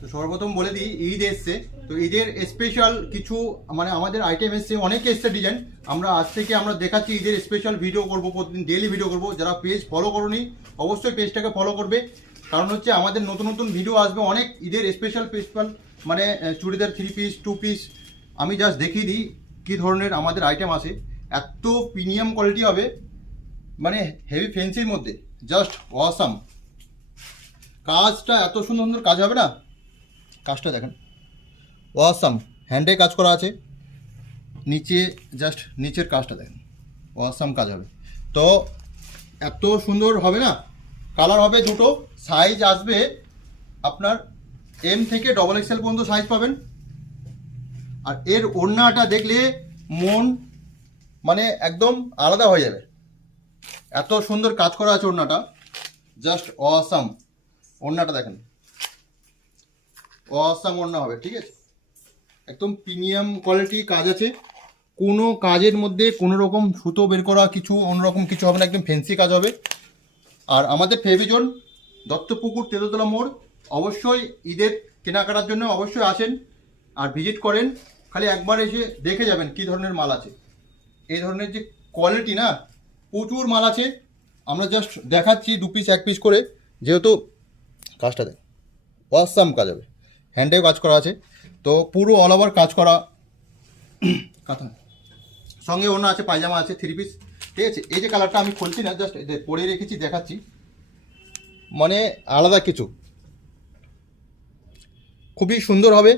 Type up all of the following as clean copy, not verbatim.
তো সর্বপ্রথম বলে দিই, ঈদ এসছে, তো ঈদের স্পেশাল কিছু মানে আমাদের আইটেম এসছে, অনেক এসছে ডিজাইন। আমরা আজ থেকে আমরা দেখাচ্ছি ঈদের স্পেশাল ভিডিও করব, প্রতিদিন ডেইলি ভিডিও করব। যারা পেজ ফলো করোনি অবশ্যই পেজটাকে ফলো করবে, কারণ হচ্ছে আমাদের নতুন নতুন ভিডিও আসবে অনেক ঈদের স্পেশাল মানে চুড়িদার 3 পিস 2 পিস। আমি জাস্ট দেখিয়ে দিই কী ধরনের আমাদের আইটেম আছে। এত প্রিমিয়াম কোয়ালিটি হবে, মানে হেভি ফ্যান্সির মধ্যে, জাস্ট অসাম। কাজটা এত সুন্দর সুন্দর কাজ হবে না, কাজটা দেখেন অসাম। হ্যান্ডে কাজ করা আছে, নিচে জাস্ট নিচের কাজটা দেখেন, অসাম কাজ হবে। তো এত সুন্দর হবে না। কালার হবে দুটো, সাইজ আসবে আপনার এম থেকে XXL পর্যন্ত সাইজ পাবেন। আর এর ওড়নাটা দেখলে মন মানে একদম আলাদা হয়ে যাবে, এত সুন্দর কাজ করা আছে ওড়নাটা, জাস্ট অসাম। ওড়নাটা দেখেন, অসাম ওড়না হবে, ঠিক আছে। একদম প্রিমিয়াম কোয়ালিটি কাজ আছে, কোনো কাজের মধ্যে কোনো রকম সুতো বের করা কিছু অন্যরকম কিছু হবে না, একদম ফ্যান্সি কাজ হবে। আর আমাদের ফেভিজোন দত্তপুকুর তেততলা মোড়, অবশ্যই ঈদের কেনাকাটার জন্য অবশ্যই আসেন আর ভিজিট করেন। খালি একবার এসে দেখে যাবেন কী ধরনের মাল আছে। এই ধরনের যে কোয়ালিটি না, প্রচুর মাল আছে। আমরা জাস্ট দেখাচ্ছি 2 পিস 1 পিস করে, যেহেতু কাজটা দেখ অসাম কাজ হবে, হ্যান্ডেও কাজ করা আছে। তো পুরো অল ওভার কাজ করা কাঁথা, সঙ্গে অন্য আছে, পায়জামা আছে, 3 পিস, ঠিক আছে। এই যে কালারটা আমি খুলছি না, জাস্ট পরে রেখেছি, দেখাচ্ছি, মানে আলাদা কিছু, খুবই সুন্দর হবে,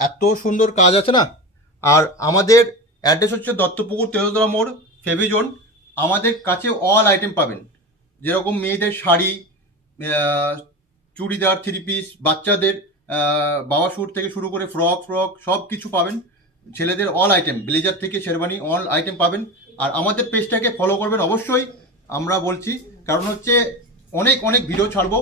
এত সুন্দর কাজ আছে না। আর আমাদের অ্যাড্রেস হচ্ছে দত্তপুকুর তেততলা মোড়, ফেভিজোন। আমাদের কাছে অল আইটেম পাবেন, যেরকম মেয়েদের শাড়ি, চুড়িদার 3 পিস, বাচ্চাদের বাবা স্যুট থেকে শুরু করে ফ্রক সব কিছু পাবেন। ছেলেদের অল আইটেম, ব্লেজার থেকে শেরবানি অল আইটেম পাবেন। আর আমাদের পেজটাকে ফলো করবেন অবশ্যই, আমরা বলছি, কারণ হচ্ছে অনেক অনেক ভিডিও ছাড়বো।